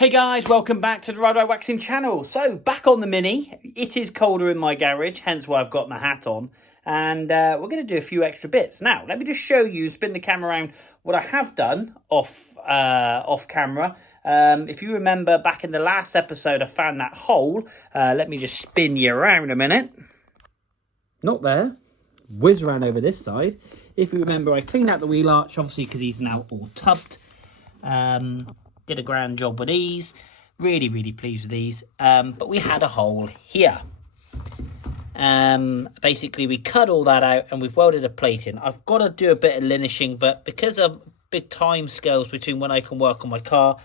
Hey guys, welcome back to the Ride Waxing channel. So, back on the Mini. It is colder in my garage, hence why I've got my hat on. And we're going to do a few extra bits. Now, let me just show you, spin the camera around, what I have done off camera. If you remember, back in the last episode, I found that hole. Let me just spin you around a minute. Not there. Whiz around over this side. If you remember, I cleaned out the wheel arch, obviously, because he's now all tubbed. Did a grand job with these. Really pleased with these. But we had a hole here. Basically, we cut all that out and we've welded a plate in. I've got to do a bit of linishing, but because of big time scales between when I can work on my car,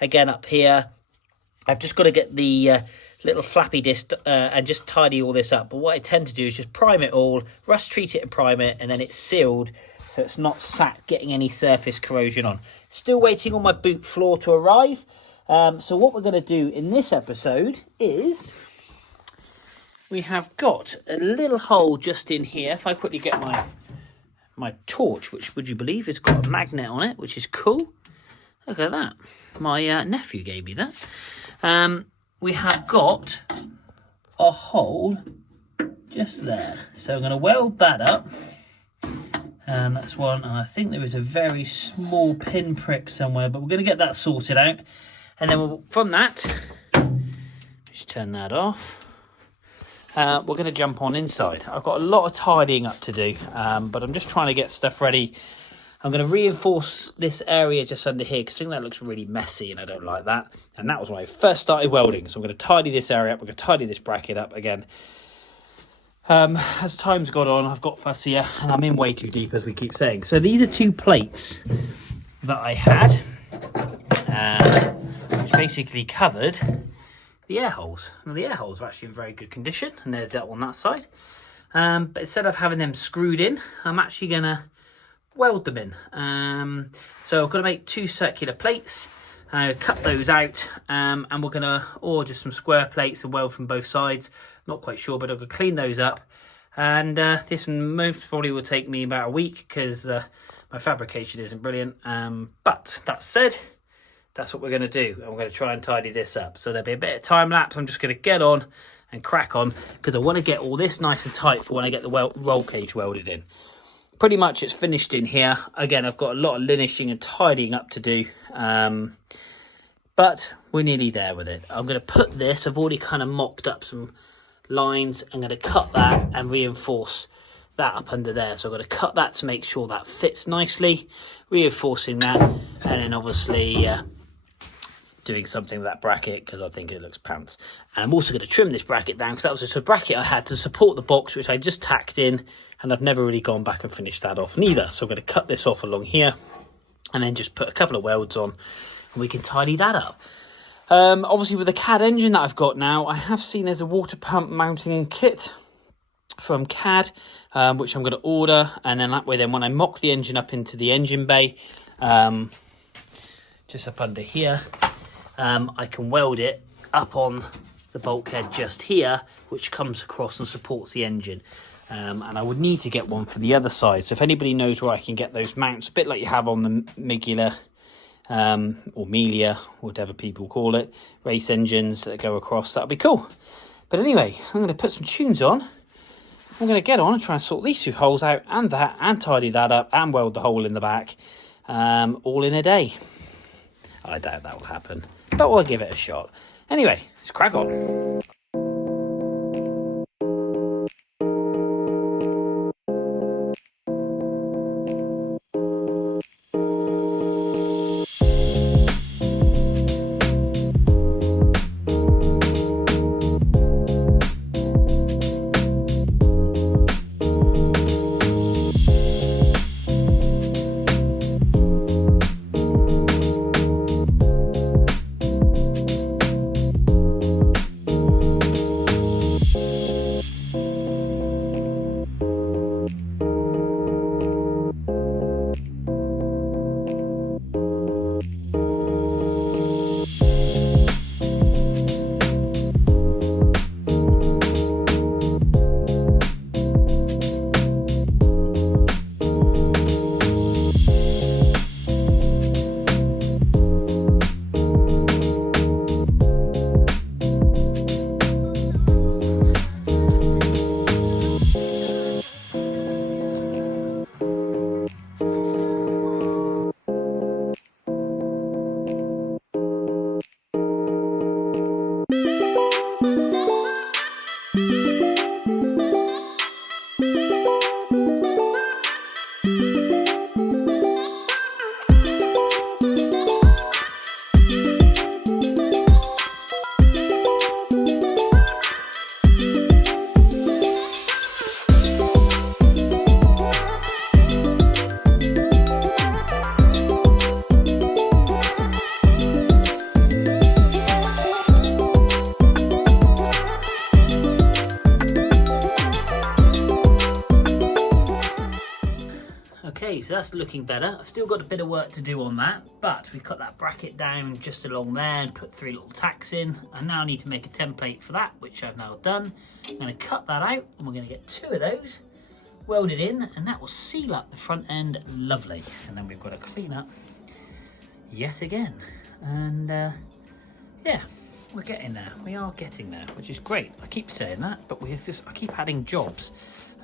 again up here, I've just got to get the little flappy disc and just tidy all this up. But what I tend to do is just prime it all, rust treat it and prime it, and then it's sealed so it's not sat getting any surface corrosion on. Still waiting on my boot floor to arrive. So what we're going to do in this episode is we have got a little hole just in here. If I quickly get my torch, which would you believe has got a magnet on it, which is cool. Look at that. My nephew gave me that. We have got a hole just there. So I'm going to weld that up. That's one, and I think there is a very small pin prick somewhere, but we're going to get that sorted out. And then from that, just turn that off. We're going to jump on inside. I've got a lot of tidying up to do, but I'm just trying to get stuff ready. I'm going to reinforce this area just under here because I think that looks really messy and I don't like that. And that was when I first started welding. So I'm going to tidy this area up. We're going to tidy this bracket up again. As time's gone on, I've got fussier and I'm in way too deep, as we keep saying. So these are two plates that I had, which basically covered the air holes. Now, the air holes are actually in very good condition, and there's that on that side. But instead of having them screwed in, I'm actually going to weld them in. So I'm going to make two circular plates. I'm going to cut those out, and we're going to order some square plates and weld from both sides. Not quite sure, but I'm going to clean those up. And this most probably will take me about a week because my fabrication isn't brilliant. But that said, that's what we're going to do. And we're going to try and tidy this up. So there'll be a bit of time lapse. I'm just going to get on and crack on because I want to get all this nice and tight for when I get the roll cage welded in. Pretty much it's finished in here. Again, I've got a lot of linishing and tidying up to do. But we're nearly there with it. I'm going to put this, I've already kind of mocked up some lines. I'm going to cut that and reinforce that up under there. So I'm going to cut that to make sure that fits nicely, reinforcing that, and then obviously doing something with that bracket because I think it looks pants. And I'm also going to trim this bracket down because that was just a bracket I had to support the box, which I just tacked in, and I've never really gone back and finished that off neither. So I'm going to cut this off along here and then just put a couple of welds on and we can tidy that up. Obviously with the CAD engine that I've got now, I have seen there's a water pump mounting kit from CAD, which I'm going to order, and then that way then when I mock the engine up into the engine bay, just up under here, I can weld it up on the bulkhead just here, which comes across and supports the engine. And I would need to get one for the other side. So if anybody knows where I can get those mounts, a bit like you have on the Migula, or Melia, whatever people call it, race engines that go across, that'll be cool. But anyway, I'm going to put some tunes on. I'm going to get on and try and sort these two holes out and that, and tidy that up, and weld the hole in the back, all in a day. I doubt that will happen, but we'll give it a shot. Anyway, let's crack on. so that's looking better. I've still got a bit of work to do on that, but we cut that bracket down just along there and put 3 little tacks in. I now need to make a template for that, which I've now done. I'm going to cut that out and we're going to get 2 of those welded in, and that will seal up the front end lovely. And then we've got to clean up yet again. And yeah, we're getting there. We are getting there, which is great. I keep saying that, but I keep adding jobs.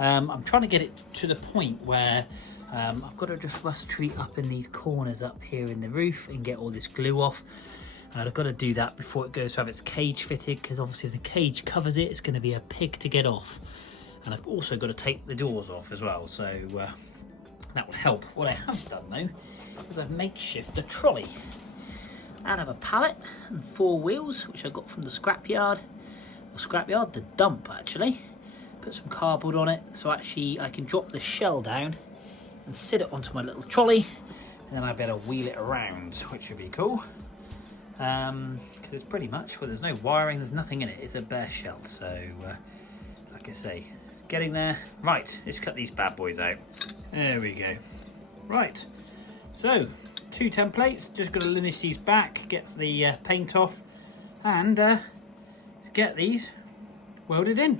I'm trying to get it to the point where I've got to just rust treat up in these corners up here in the roof and get all this glue off. And I've got to do that before it goes to have its cage fitted, because obviously if the cage covers it, it's going to be a pig to get off. And I've also got to take the doors off as well, so that will help. What I have done though is I've makeshift a trolley out of a pallet and 4 wheels, which I got from the scrapyard, the dump actually. Put some cardboard on it, so actually I can drop the shell down and sit it onto my little trolley, and then I'll be able to wheel it around, which would be cool. Because it's pretty much, well, there's no wiring, there's nothing in it, it's a bare shell. So like I say, getting there. Right, let's cut these bad boys out. There we go. Right, so 2 templates, just got to linish these back, get the paint off, and let's get these welded in.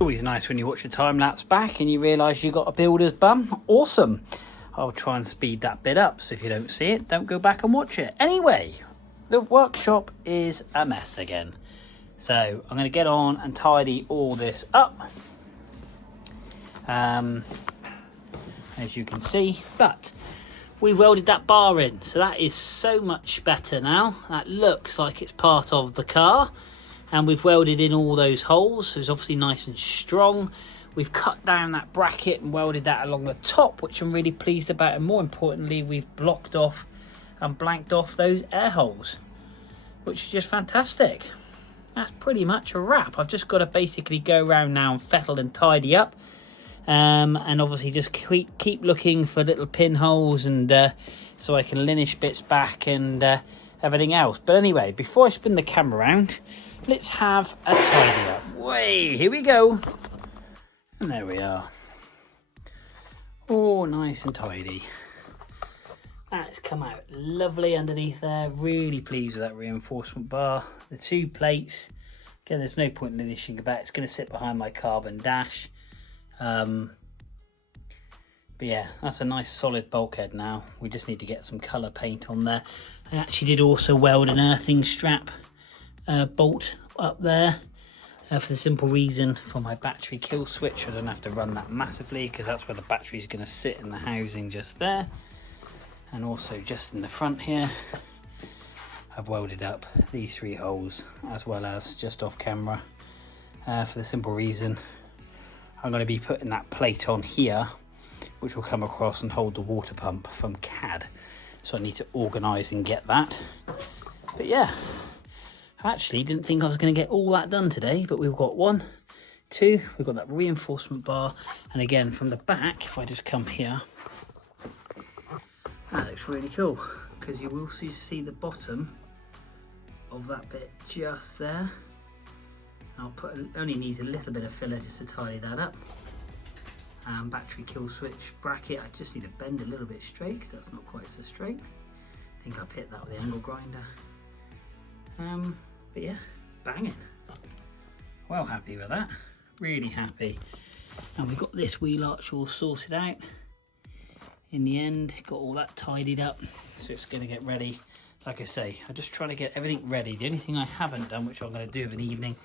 Always nice when you watch a time lapse back and you realise you got a builder's bum. Awesome. I'll try and speed that bit up, so if you don't see it, don't go back and watch it. Anyway, the workshop is a mess again, so I'm going to get on and tidy all this up, as you can see. But we welded that bar in, so that is so much better now. That looks like it's part of the car. And we've welded in all those holes, so it's obviously nice and strong. We've cut down that bracket and welded that along the top, which I'm really pleased about. And more importantly, we've blocked off and blanked off those air holes, which is just fantastic. That's pretty much a wrap. I've just got to basically go around now and fettle and tidy up. And obviously just keep looking for little pinholes, and so I can linish bits back and everything else. But anyway, before I spin the camera around, let's have a tidy up. Way, here we go. And there we are. Oh, nice and tidy. That's come out lovely underneath there. Really pleased with that reinforcement bar. The 2 plates. Again, there's no point in finishing about. It's going to sit behind my carbon dash. But yeah, that's a nice solid bulkhead now. We just need to get some colour paint on there. I actually did also weld an earthing strap bolt up there for the simple reason, for my battery kill switch, I don't have to run that massively, because that's where the battery is going to sit in the housing just there. And also just in the front here, I've welded up these 3 holes, as well as just off camera, for the simple reason I'm going to be putting that plate on here, which will come across and hold the water pump from CAD. So I need to organise and get that. But yeah, I actually didn't think I was going to get all that done today, but we've got 1, 2, we've got that reinforcement bar, and again from the back, if I just come here, that looks really cool, because you will see the bottom of that bit just there. I'll put, only needs a little bit of filler just to tidy that up. Battery kill switch bracket, I just need to bend a little bit straight, because that's not quite so straight. I think I've hit that with the angle grinder. But yeah, banging. Well happy with that, really happy. And we've got this wheel arch all sorted out. In the end, got all that tidied up, so it's going to get ready. Like I say, I'm just trying to get everything ready. The only thing I haven't done, which I'm going to do of an evening,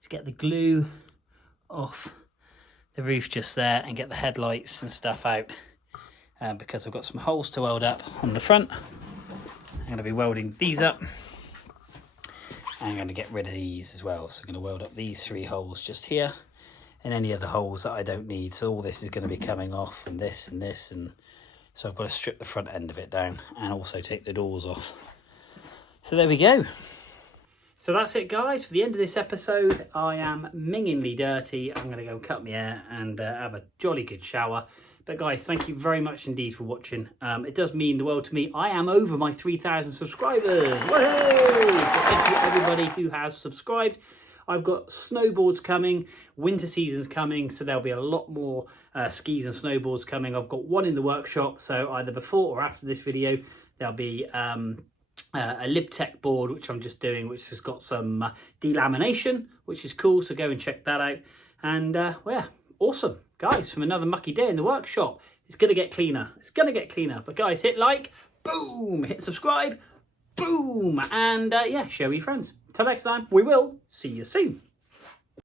is get the glue off the roof just there and get the headlights and stuff out, because I've got some holes to weld up on the front. I'm going to be welding these up. I'm going to get rid of these as well, so I'm going to weld up these 3 holes just here, and any other holes that I don't need. So all this is going to be coming off, and this and this, and so I've got to strip the front end of it down and also take the doors off. So there we go. So that's it, guys, for the end of this episode. I am mingingly dirty. I'm going to go and cut my hair and have a jolly good shower. But guys, thank you very much indeed for watching. It does mean the world to me. I am over my 3,000 subscribers. Woohoo! So thank you everybody who has subscribed. I've got snowboards coming, winter season's coming, so there'll be a lot more skis and snowboards coming. I've got one in the workshop, so either before or after this video, there'll be a LibTech board, which I'm just doing, which has got some delamination, which is cool, so go and check that out. And well, yeah, awesome. Guys, from another mucky day in the workshop, it's going to get cleaner. It's going to get cleaner. But guys, hit like, boom, hit subscribe, boom, and yeah, share with your friends. Till next time, we will see you soon.